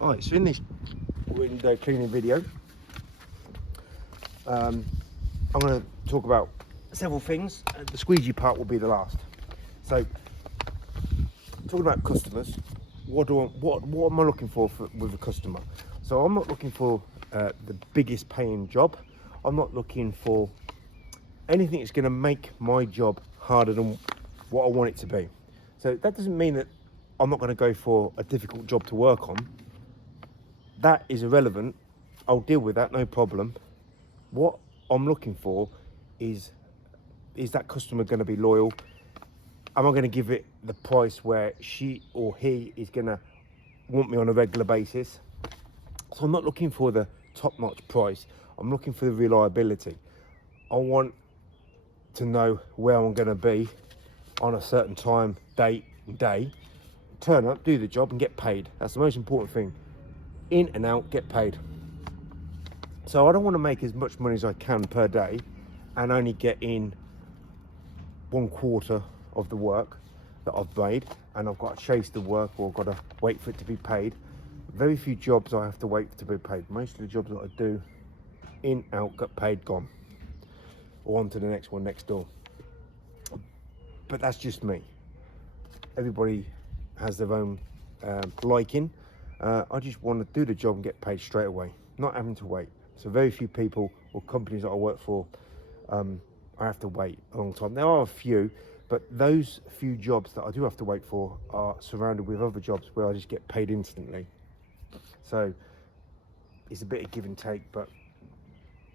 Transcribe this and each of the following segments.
Alright, so in this window cleaning video, I'm going to talk about several things. The squeegee part will be the last. So, talking about customers, what am I looking for with a customer? So I'm not looking for the biggest paying job. I'm not looking for anything that's going to make my job harder than what I want it to be. So that doesn't mean that I'm not going to go for a difficult job to work on. That is irrelevant. I'll deal with that, no problem. What I'm looking for is that customer going to be loyal? Am I going to give it the price where she or he is going to want me on a regular basis? So I'm not looking for the top-notch price. I'm looking for the reliability. I want to know where I'm going to be on a certain time, date, and day. Turn up, do the job, and get paid. That's the most important thing. In and out, get paid. So I don't want to make as much money as I can per day and only get in 1/4 of the work that I've made, and I've got to chase the work or I've got to wait for it to be paid. Very few jobs I have to wait to be paid. Most of the jobs that I do, in, out, got paid, gone. Or on to the next one next door. But that's just me. Everybody has their own liking. I just want to do the job and get paid straight away, not having to wait. So very few people or companies that I work for, I have to wait a long time. There are a few, but those few jobs that I do have to wait for are surrounded with other jobs where I just get paid instantly. So it's a bit of give and take, but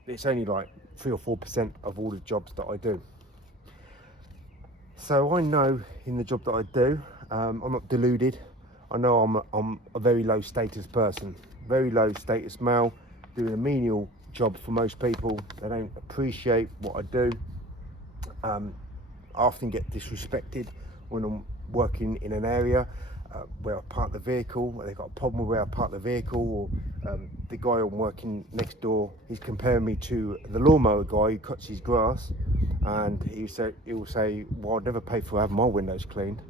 it's only like 3 or 4% of all the jobs that I do. So I know in the job that I do, I'm not deluded. I know I'm a very low status person, very low status male, doing a menial job for most people. They don't appreciate what I do. I often get disrespected when I'm working in an area where I park the vehicle, where they've got a problem with where I park the vehicle, or the guy I'm working next door, he's comparing me to the lawnmower guy who cuts his grass, and he will say, well, I'd never pay for having my windows cleaned,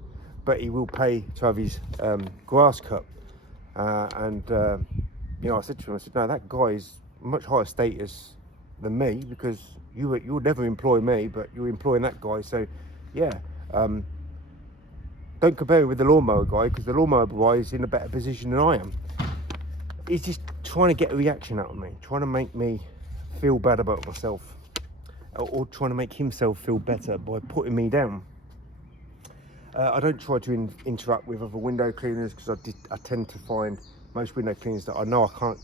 but he will pay to have his grass cut. I said to him, no, that guy is much higher status than me, because you would never employ me, but you're employing that guy. So yeah, don't compare it with the lawnmower guy, because the lawnmower guy is in a better position than I am. He's just trying to get a reaction out of me, trying to make me feel bad about myself, or trying to make himself feel better by putting me down. I don't try to interact with other window cleaners, because I tend to find most window cleaners that I know I can't,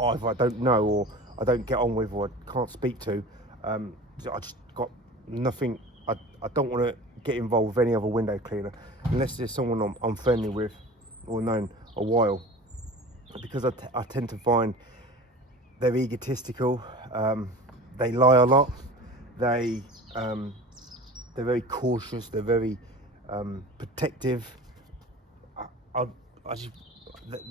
either I don't know or I don't get on with or I can't speak to. I just got nothing. I don't want to get involved with any other window cleaner unless there's someone I'm friendly with or known a while, because I tend to find they're egotistical. They lie a lot. They're very cautious. They're very protective.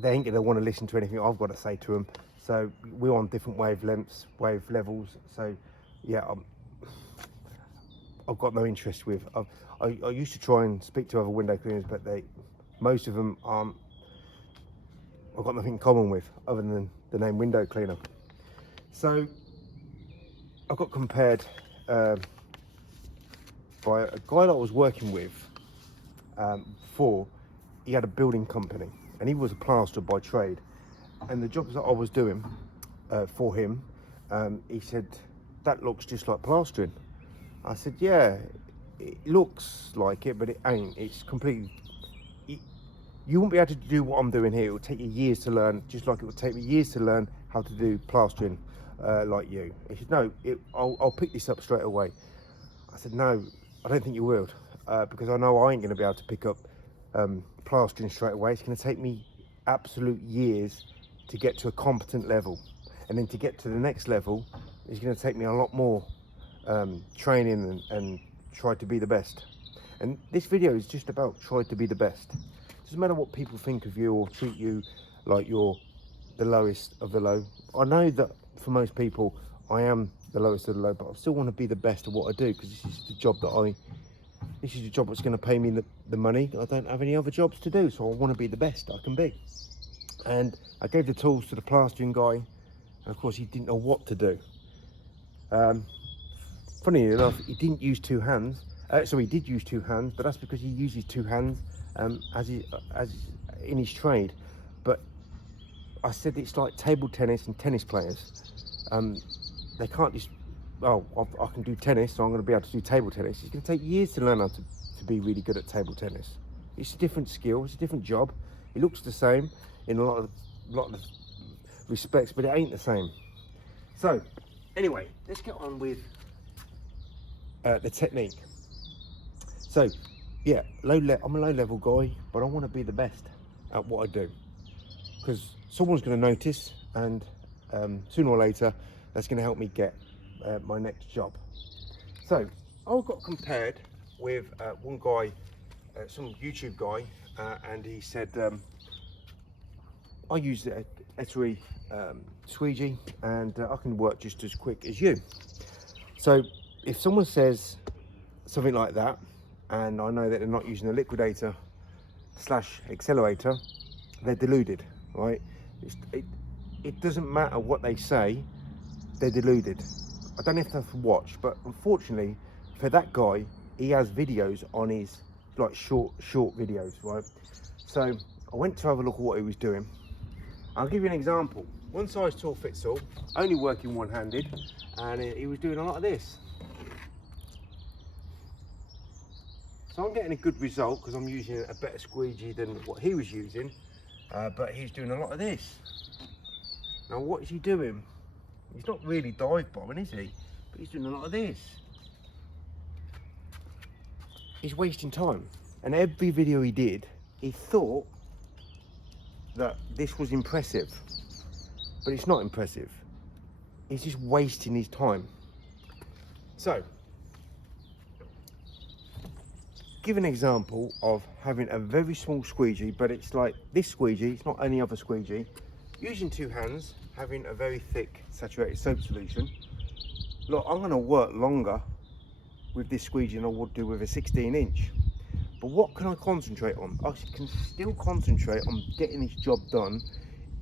They ain't gonna want to listen to anything I've got to say to them. So we're on different wave levels. So yeah, I've got no interest with. I used to try and speak to other window cleaners, but most of them aren't. I've got nothing in common with other than the name window cleaner. So I got compared by a guy that I was working with before. He had a building company and he was a plasterer by trade, and the jobs that I was doing for him, he said, that looks just like plastering. I said, yeah, it looks like it, but it ain't. It's completely, you won't be able to do what I'm doing here. It will take you years to learn, just like it will take me years to learn how to do plastering like you. He said, no, I'll pick this up straight away. I said, no, I don't think you will, because I know I ain't going to be able to pick up plastering straight away. It's going to take me absolute years to get to a competent level, and then to get to the next level it's going to take me a lot more training and try to be the best. And this video is just about try to be the best. It doesn't matter what people think of you or treat you like you're the lowest of the low. I know that for most people I am the lowest of the low, but I still want to be the best at what I do, because this is the job that's going to pay me the money. I don't have any other jobs to do, so I want to be the best I can be. And I gave the tools to the plastering guy, and of course he didn't know what to do. Funny enough, he didn't use two hands. So he did use two hands, but that's because he uses two hands as in his trade. But I said it's like table tennis and tennis players. They can't just, oh, I can do tennis, so I'm going to be able to do table tennis. It's going to take years to learn how to be really good at table tennis. It's a different skill, it's a different job. It looks the same in a lot of respects, but it ain't the same. So, anyway, let's get on with the technique. So, yeah, I'm a low-level guy, but I want to be the best at what I do, because someone's going to notice, and sooner or later, that's going to help me get my next job. So, I got compared with one guy, some YouTube guy, and he said, I use the Etui squeegee, and I can work just as quick as you. So, if someone says something like that, and I know that they're not using a liquidator / accelerator, they're deluded, right? It doesn't matter what they say, they're deluded. I don't have to watch, but unfortunately for that guy, he has videos on his, like short videos, right? So I went to have a look at what he was doing. I'll give you an example. One size tool fits all, only working one-handed, and he was doing a lot of this. So I'm getting a good result because I'm using a better squeegee than what he was using, but he's doing a lot of this. Now what is he doing? He's not really dive bombing, is he? But he's doing a lot of this. He's wasting time. And every video he did, he thought that this was impressive, but it's not impressive. He's just wasting his time. So, give an example of having a very small squeegee, but it's like this squeegee, it's not any other squeegee. Using two hands, having a very thick saturated soap solution. Look, I'm going to work longer with this squeegee than I would do with a 16-inch. But what can I concentrate on? I can still concentrate on getting this job done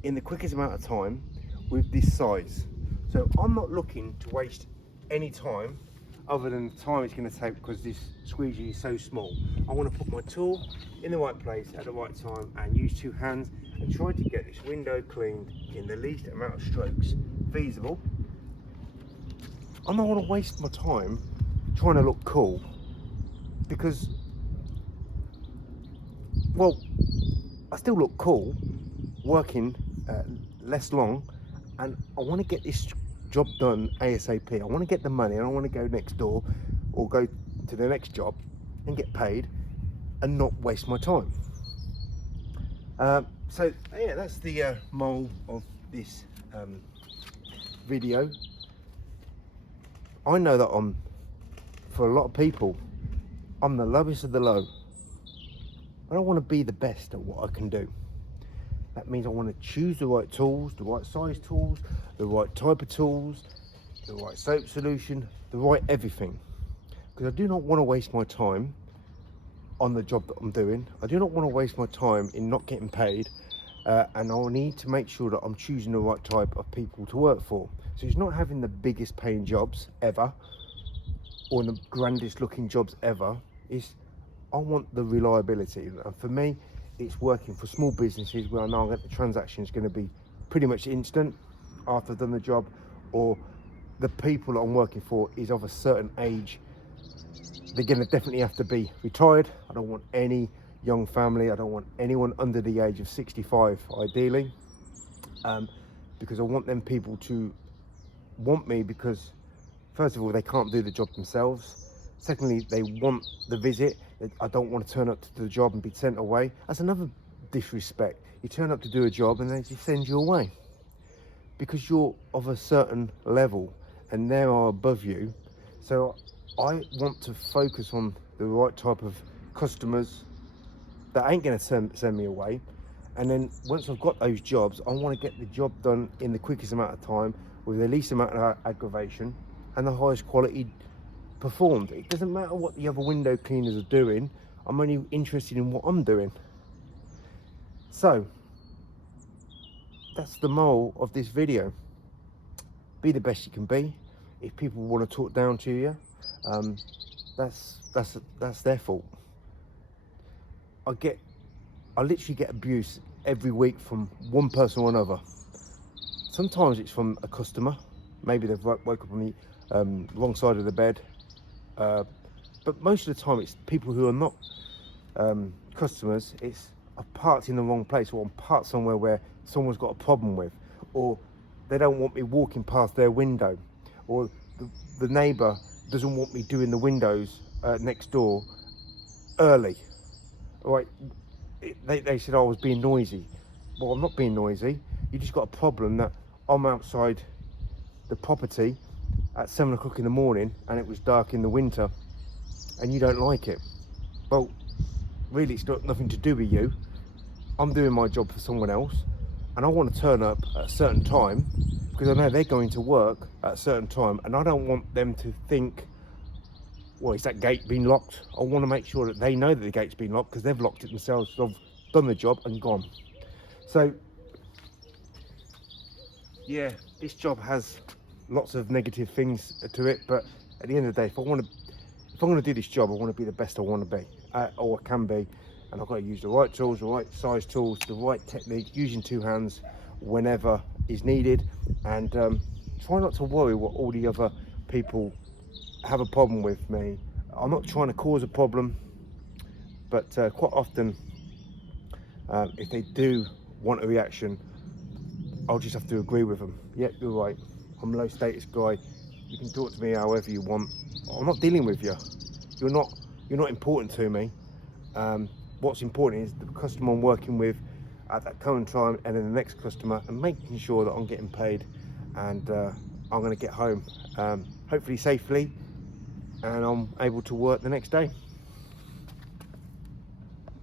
in the quickest amount of time with this size. So I'm not looking to waste any time other than the time it's going to take because this squeegee is so small. I want to put my tool in the right place at the right time and use two hands and try to get this window cleaned in the least amount of strokes feasible. I'm not going to waste my time trying to look cool because, well, I still look cool working less long, and I want to get this job done ASAP. I want to get the money. I don't want to go next door or go to the next job and get paid and not waste my time. So yeah, that's the moral of this video. I know that for a lot of people, I'm the lowest of the low. I don't want to be the best at what I can do. That means I want to choose the right tools, the right size tools, the right type of tools, the right soap solution, the right everything. Because I do not want to waste my time on the job that I'm doing. I do not want to waste my time in not getting paid, and I'll need to make sure that I'm choosing the right type of people to work for. So it's not having the biggest paying jobs ever or the grandest looking jobs ever. It's I want the reliability, and for me it's working for small businesses where I know that the transaction is going to be pretty much instant after I've done the job, or the people that I'm working for is of a certain age. They're going to definitely have to be retired. I don't want any young family. I don't want anyone under the age of 65 ideally, because I want them people to want me because first of all they can't do the job themselves. Secondly, they want the visit. I don't want to turn up to do the job and be sent away. That's another disrespect. You turn up to do a job and they just send you away because you're of a certain level and they are above you. So I want to focus on the right type of customers that ain't going to send me away. And then once I've got those jobs, I want to get the job done in the quickest amount of time with the least amount of aggravation and the highest quality performed. It doesn't matter what the other window cleaners are doing. I'm only interested in what I'm doing. So that's the moral of this video. Be the best you can be. If people want to talk down to you, that's their fault. I literally get abuse every week from one person or another. Sometimes it's from a customer. Maybe they've woke up on the wrong side of the bed. But most of the time it's people who are not customers. It's I've parked in the wrong place, or I'm parked somewhere where someone's got a problem with, or they don't want me walking past their window, or the neighbour doesn't want me doing the windows next door early. Right? They said I was being noisy. Well, I'm not being noisy. You just got a problem that I'm outside the property at 7 o'clock in the morning and it was dark in the winter and you don't like it. Well, really it's got nothing to do with you. I'm doing my job for someone else and I want to turn up at a certain time because I know they're going to work at a certain time and I don't want them to think, well, is that gate been locked? I want to make sure that they know that the gate's been locked because they've locked it themselves, so they've done the job and gone. So yeah, this job has lots of negative things to it, but at the end of the day, if I'm going to do this job, I want to be the best I want to be, or I can be, and I've got to use the right tools, the right size tools, the right technique, using two hands whenever is needed, and try not to worry what all the other people have a problem with me. I'm not trying to cause a problem, but quite often, if they do want a reaction, I'll just have to agree with them. Yep, you're right. I'm a low status guy. You can talk to me however you want. I'm not dealing with you. You're not important to me. What's important is the customer I'm working with at that current time, and then the next customer, and making sure that I'm getting paid, and I'm going to get home hopefully safely, and I'm able to work the next day.